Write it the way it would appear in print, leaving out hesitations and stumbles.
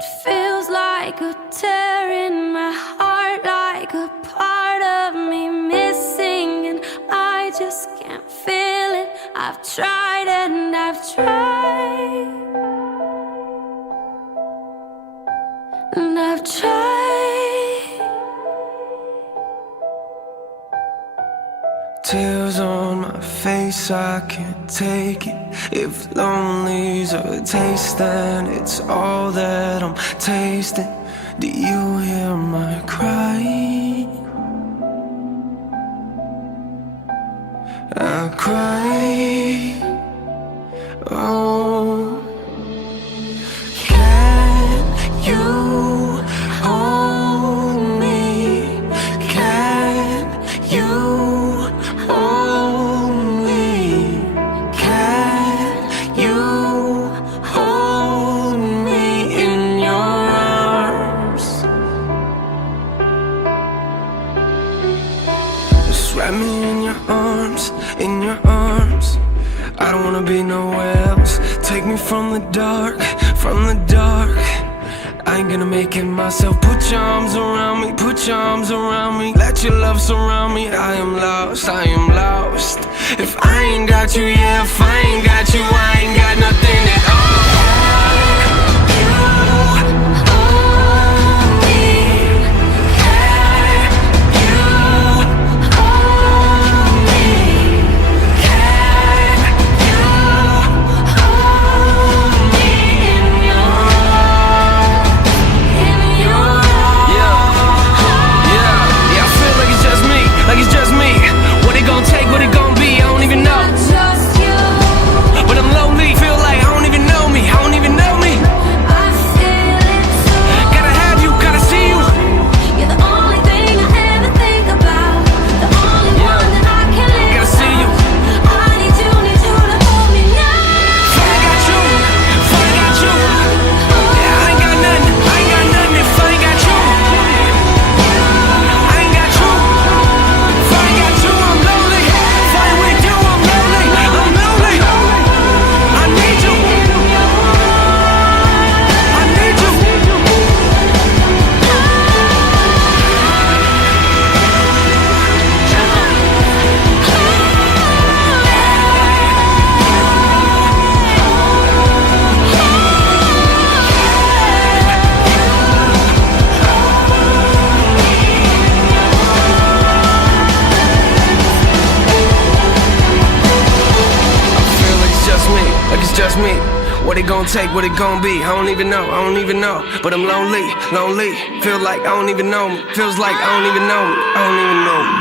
It feels like a tear in my heart, like a part of me missing, and I just can't feel it. I've tried and I've tried, and I've tried. Tears on my face, I can't take it. If lonely's a taste, then it's all that I'm tasting. Do you hear my cry? I cry. Oh, can you hold me? Can you hold me? Can you hold me in your arms? Just wrap me in your arms, in your arms. I don't wanna be nowhere else. Take me from the dark, from the dark. I ain't gonna make it myself. Put your arms around me, put your arms around me. Let your love surround me. I am lost, I am lost. If I ain't got you, yeah, if I ain't got you, I ain't got nothing at all. Just me. What it gon' take, what it gon' be? I don't even know, I don't even know. But I'm lonely, lonely. Feel like I don't even know me. Feels like I don't even know me, I don't even know me.